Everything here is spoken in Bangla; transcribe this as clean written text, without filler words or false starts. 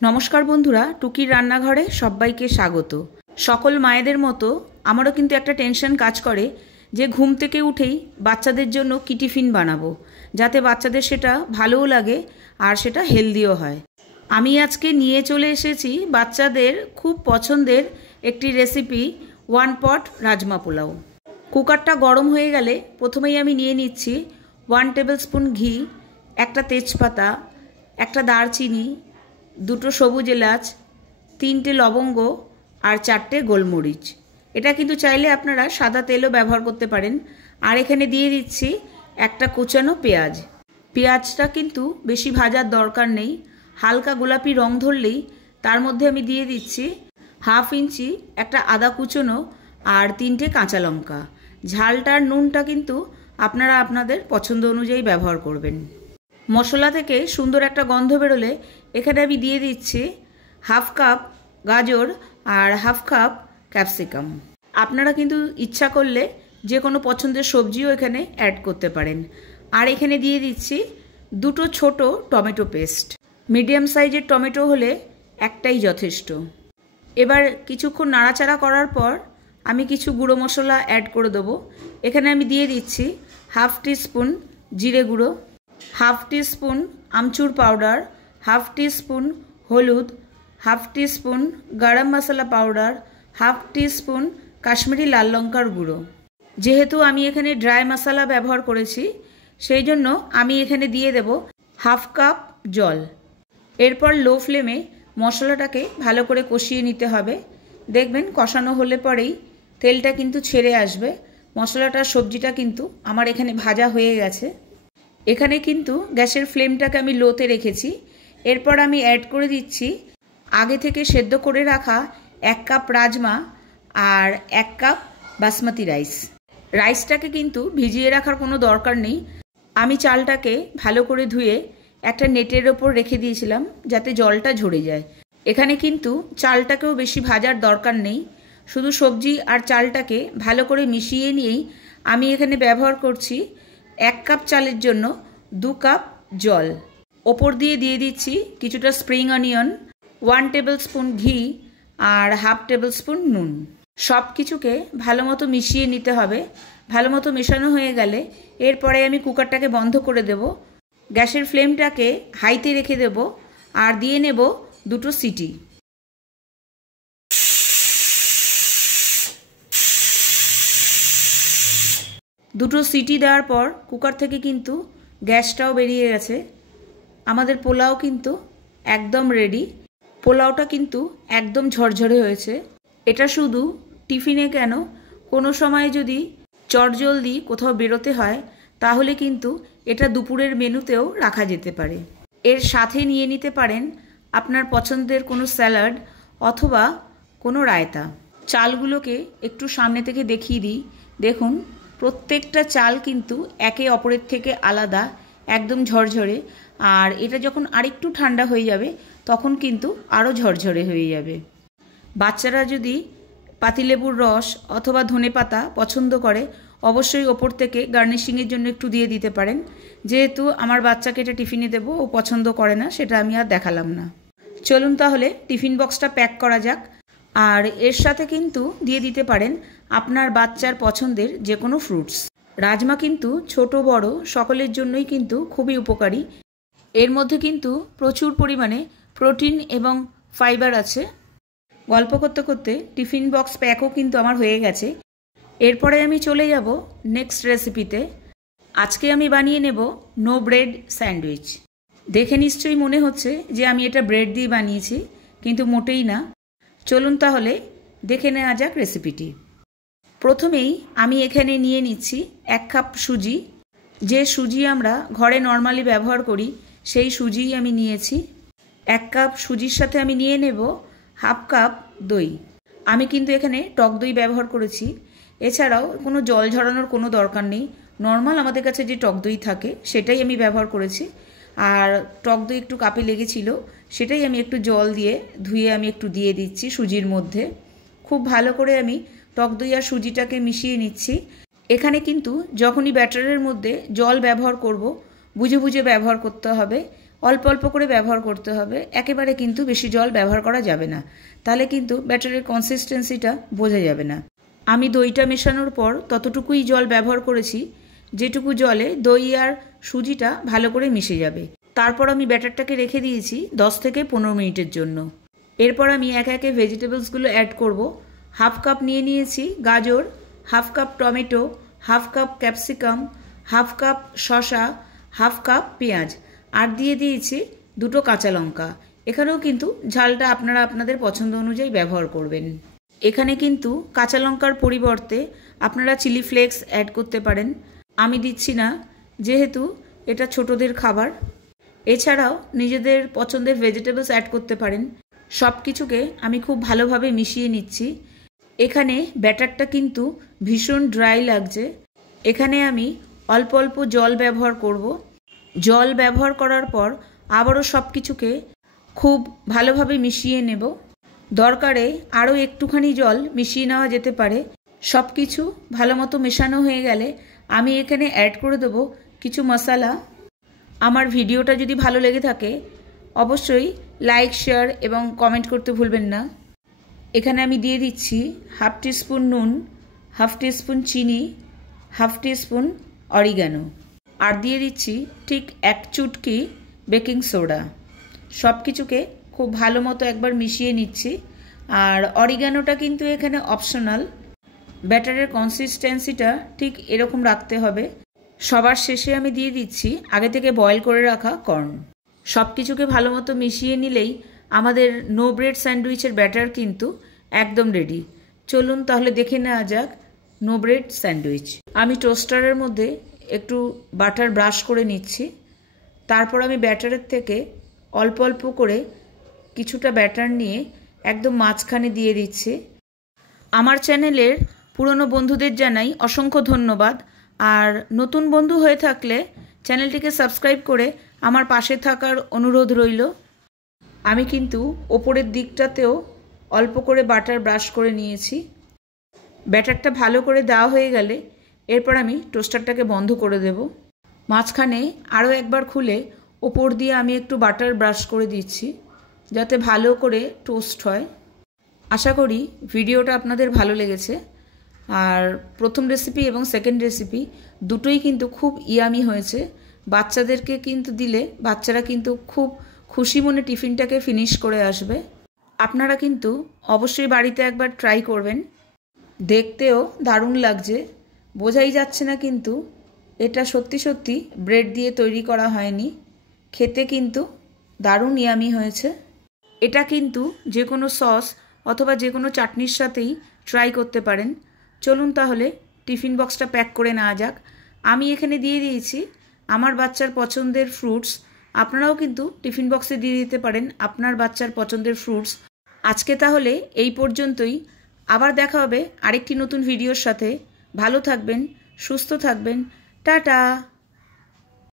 নমস্কার বন্ধুরা, টুকির রান্নাঘরে সবাইকে স্বাগত। সকল মায়েদের মতো আমারও কিন্তু একটা টেনশন কাজ করে যে ঘুম থেকে উঠেই বাচ্চাদের জন্য কি টিফিন বানাবো, যাতে বাচ্চাদের সেটা ভালোও লাগে আর সেটা হেলদিও হয়। আমি আজকে নিয়ে চলে এসেছি বাচ্চাদের খুব পছন্দের একটি রেসিপি, 1 পট রাজমা পোলাও। কুকারটা গরম হয়ে গেলে প্রথমেই আমি নিয়ে নিচ্ছি 1 টেবিল স্পুন ঘি, একটা তেজপাতা, একটা দারচিনি, 2টো সবুজ এলাচ, 3টে লবঙ্গ আর 4টে গোলমরিচ। এটা কিন্তু চাইলে আপনারা সাদা তেলও ব্যবহার করতে পারেন। আর এখানে দিয়ে দিচ্ছি একটা কুচানো পেঁয়াজ। পেঁয়াজটা কিন্তু বেশি ভাজার দরকার নেই, হালকা গোলাপি রং ধরলেই তার মধ্যে আমি দিয়ে দিচ্ছি 1/2 ইঞ্চি একটা আদা কুচনো আর 3টে কাঁচা লঙ্কা। ঝালটার নুনটা কিন্তু আপনারা আপনাদের পছন্দ অনুযায়ী ব্যবহার করবেন। মশলা থেকে সুন্দর একটা গন্ধ বেরোলে এখানে আমি দিয়ে দিচ্ছি 1/2 কাপ গাজর আর 1/2 কাপ ক্যাপসিকাম। আপনারা কিন্তু ইচ্ছা করলে যে কোনো পছন্দের সবজিও এখানে অ্যাড করতে পারেন। আর এখানে দিয়ে দিচ্ছি 2টো ছোট টমেটো পেস্ট। মিডিয়াম সাইজের টমেটো হলে একটাই যথেষ্ট। এবার কিছুক্ষণ নাড়াচাড়া করার পর আমি কিছু গুঁড়ো মশলা অ্যাড করে দেবো। এখানে আমি দিয়ে দিচ্ছি 1/2 টিস্পুন জিরে গুঁড়ো, 1/2 টিস্পুন আমচুর পাউডার, 1/2 টিস্পুন হলুদ, 1/2 টিস্পুন গরম মশলা পাউডার, 1/2 টিস্পুন কাশ্মীরি লাল লঙ্কার গুঁড়ো। যেহেতু আমি এখানে ড্রাই মশলা ব্যবহার করেছি, সেই জন্য আমি এখানে দিয়ে দেব 1/2 কাপ জল। এরপর লো ফ্লেমে মশলাটাকে ভালো করে কষিয়ে নিতে হবে। দেখবেন কষানো হলে পরেই তেলটা কিন্তু ছেড়ে আসবে। মশলাটা সবজিটা কিন্তু আমার এখানে ভাজা হয়ে গেছে। এখানে কিন্তু গ্যাসের ফ্লেমটাকে আমি লোতে রেখেছি। এরপর আমি অ্যাড করে দিচ্ছি আগে থেকে সেদ্ধ করে রাখা 1 কাপ রাজমা আর 1 কাপ বাসমতি রাইস। রাইসটাকে কিন্তু ভিজিয়ে রাখার কোনো দরকার নেই। আমি চালটাকে ভালো করে ধুয়ে একটা নেটের ওপর রেখে দিয়েছিলাম যাতে জলটা ঝরে যায়। এখানে কিন্তু চালটাকেও বেশি ভাজার দরকার নেই, শুধু সবজি আর চালটাকে ভালো করে মিশিয়ে নিয়েই আমি এখানে ব্যবহার করছি 1 কাপ চালের জন্য 2 কাপ জল। ওপর দিয়ে দিচ্ছি কিছুটা স্প্রিং অনিয়ন, 1 টেবিল স্পুন ঘি আর 1/2 টেবিল স্পুন নুন। সব কিছুকে ভালো মতো মিশিয়ে নিতে হবে। ভালো মতো মেশানো হয়ে গেলে এরপরে আমি কুকারটাকে বন্ধ করে দেব। গ্যাসের ফ্লেমটাকে হাইতে রেখে দেব আর দিয়ে নেব 2টো সিটি। দুটো সিটি দেওয়ার পর কুকার থেকে কিন্তু গ্যাসটাও বেরিয়ে গেছে। আমাদের পোলাও কিন্তু একদম রেডি। পোলাওটা কিন্তু একদম ঝরঝরে হয়েছে। এটা শুধু টিফিনে কেন, কোনো সময় যদি চটজলদি কোথাও বেরোতে হয় তাহলে কিন্তু এটা দুপুরের মেনুতেও রাখা যেতে পারে। এর সাথে নিয়ে নিতে পারেন আপনার পছন্দের কোনো স্যালাড অথবা কোনো রায়তা। চালগুলোকে একটু সামনে থেকে দেখিয়ে দিই। দেখুন, প্রত্যেকটা চাল কিন্তু একে অপরের থেকে আলাদা, একদম ঝরঝরে। আর এটা যখন আরেকটু ঠান্ডা হয়ে যাবে তখন কিন্তু আরও ঝরঝরে হয়ে যাবে। বাচ্চারা যদি পাতিলেবুর রস অথবা ধনেপাতা পছন্দ করে অবশ্যই ওপর থেকে গার্নিশিংয়ের জন্য একটু দিয়ে দিতে পারেন। যেহেতু আমার বাচ্চাকে এটা টিফিনে দেবো, ও পছন্দ করে না, সেটা আমি আর দেখালাম না। চলুন তাহলে টিফিন বক্সটা প্যাক করা যাক। আর এর সাথে কিন্তু দিয়ে দিতে পারেন আপনার বাচ্চার পছন্দের যে কোনো ফ্রুটস। রাজমা কিন্তু ছোট বড় সকলের জন্যই কিন্তু খুবই উপকারী। এর মধ্যে কিন্তু প্রচুর পরিমাণে প্রোটিন এবং ফাইবার আছে। গল্প করতে করতে টিফিন বক্স প্যাকও কিন্তু আমার হয়ে গেছে। এরপরে আমি চলে যাব নেক্সট রেসিপিতে। আজকে আমি বানিয়ে নেব নো ব্রেড স্যান্ডউইচ। দেখে নিশ্চয়ই মনে হচ্ছে যে আমি এটা ব্রেড দিয়ে বানিয়েছি, কিন্তু মোটেই না। চলুন তাহলে দেখে নেওয়া যাক রেসিপিটি। প্রথমেই আমি এখানে নিয়ে নিচ্ছি 1 কাপ সুজি। যে সুজি আমরা ঘরে নর্মালি ব্যবহার করি সেই সুজিই আমি নিয়েছি। 1 কাপ সুজির সাথে আমি নিয়ে নেব 1/2 কাপ দই। আমি কিন্তু এখানে টক দই ব্যবহার করেছি। এছাড়াও কোনো জল ঝরানোর কোনো দরকার নেই, নর্মাল আমাদের কাছে যে টক দই থাকে সেটাই আমি ব্যবহার করেছি। আর টক দই একটু কাপে লেগেছিল, সেটাই আমি একটু জল দিয়ে ধুয়ে আমি একটু দিয়ে দিচ্ছি সুজির মধ্যে। খুব ভালো করে আমি টক দই আর সুজিটাকে মিশিয়ে নিচ্ছি। এখানে কিন্তু যখনই ব্যাটারের মধ্যে জল ব্যবহার করব বুঝে বুঝে ব্যবহার করতে হবে। অল্প অল্প করে ব্যবহার করতে হবে, একেবারে কিন্তু বেশি জল ব্যবহার করা যাবে না, তাহলে কিন্তু ব্যাটারের কনসিস্টেন্সিটা বোঝা যাবে না। আমি দইটা মেশানোর পর ততটুকুই জল ব্যবহার করেছি যেটুকু জলে দই আর সুজিটা ভালো করে মিশে যাবে। তারপর আমি ব্যাটারটাকে রেখে দিয়েছি 10 থেকে 15 মিনিটের জন্য। এরপর আমি একে একে ভেজিটেবলসগুলো অ্যাড করব। হাফ কাপ নিয়ে নিয়েছি গাজর, half cup tomato, half cup capsicum, half cup শসা, হাফ কাপ পেঁয়াজ, আর দিয়ে দিয়েছি 2টো কাঁচা লঙ্কা। এখানেও কিন্তু ঝালটা আপনারা আপনাদের পছন্দ অনুযায়ী ব্যবহার করবেন। এখানে কিন্তু কাঁচা লঙ্কার পরিবর্তে আপনারা চিলি ফ্লেক্স অ্যাড করতে পারেন, আমি দিচ্ছি না যেহেতু এটা ছোটদের খাবার। এছাড়াও নিজেদের পছন্দের ভেজিটেবলস অ্যাড করতে পারেন। সব কিছুকে আমি খুব ভালোভাবে মিশিয়ে নিচ্ছি। এখানে ব্যাটারটা কিন্তু ভীষণ ড্রাই লাগছে, এখানে আমি অল্প অল্প জল ব্যবহার করব। জল ব্যবহার করার পর আবারও সব কিছুকে খুব ভালোভাবে মিশিয়ে নেব। দরকারে আরও একটুখানি জল মিশিয়ে নেওয়া যেতে পারে। সব কিছু ভালো মতো মেশানো হয়ে গেলে আমি এখানে অ্যাড করে দেবো কিছু মশলা। আমার ভিডিওটা যদি ভালো লেগে থাকে অবশ্যই লাইক, শেয়ার এবং কমেন্ট করতে ভুলবেন না। এখানে আমি দিয়ে দিচ্ছি হাফ টিস্পুন নুন, হাফ টিস্পুন চিনি, হাফ টিস্পুন অরিগ্যানো, আর দিয়ে দিচ্ছি ঠিক 1 চুটকি বেকিং সোডা। সব কিছুকে খুব ভালো মতো একবার মিশিয়ে নিচ্ছি। আর অরিগ্যানোটা কিন্তু এখানে অপশনাল, ব্যাটারের কনসিস্টেন্সিটা ঠিক এরকম রাখতে হবে। সবার শেষে আমি দিয়ে দিচ্ছি আগে থেকে বয়েল করে রাখা কর্ন। সব কিছুকে ভালো মতো মিশিয়ে নিলেই আমাদের নো ব্রেড স্যান্ডউইচের ব্যাটার কিন্তু একদম রেডি। চলুন তাহলে দেখে নেওয়া যাক নো ব্রেড স্যান্ডউইচ। আমি টোস্টারের মধ্যে একটু বাটার ব্রাশ করে নিচ্ছি। তারপর আমি ব্যাটারের থেকে অল্প অল্প করে কিছুটা ব্যাটার নিয়ে একদম মাঝখানে দিয়ে দিচ্ছি। আমার চ্যানেলের পুরনো বন্ধুদের জানাই অসংখ্য ধন্যবাদ, আর নতুন বন্ধু হয়ে থাকলে চ্যানেলটিকে সাবস্ক্রাইব করে আমার পাশে থাকার অনুরোধ রইল। আমি কিন্তু ওপরের দিকটাতেও অল্প করে বাটার ব্রাশ করে নিয়েছি। ব্যাটারটা ভালো করে দেওয়া হয়ে গেলে এরপর আমি টোস্টারটাকে বন্ধ করে দেব। মাঝখানে আরও একবার খুলে ওপর দিয়ে আমি একটু বাটার ব্রাশ করে দিচ্ছি যাতে ভালো করে টোস্ট হয়। আশা করি ভিডিওটা আপনাদের ভালো লেগেছে। আর প্রথম রেসিপি এবং সেকেন্ড রেসিপি দুটোই কিন্তু খুব ইয়ামি হয়েছে। বাচ্চাদেরকে কিন্তু দিলে বাচ্চারা কিন্তু খুব খুশি মনে টিফিনটাকে ফিনিশ করে আসবে। আপনারা কিন্তু অবশ্যই বাড়িতে একবার ট্রাই করবেন। দেখতেও দারুণ লাগছে, বোঝাই যাচ্ছে না কিন্তু এটা সত্যি সত্যি ব্রেড দিয়ে তৈরি করা হয়নি। খেতে কিন্তু দারুণ ইয়ামি হয়েছে। এটা কিন্তু যে কোনো সস অথবা যে কোনো চাটনির সাথেই ট্রাই করতে পারেন। চলুন তাহলে টিফিন বক্সটা প্যাক করে নেওয়া যাক। আমি এখানে দিয়ে দিয়েছি আমার বাচ্চার পছন্দের ফ্রুটস। আপনারাও কিন্তু টিফিন বক্সে দিয়ে দিতে পারেন আপনার বাচ্চার পছন্দের ফ্রুটস। আজকে তাহলে এই পর্যন্তই। আবার দেখা হবে আরেকটি নতুন ভিডিওর সাথে। ভালো থাকবেন, সুস্থ থাকবেন, টাটা।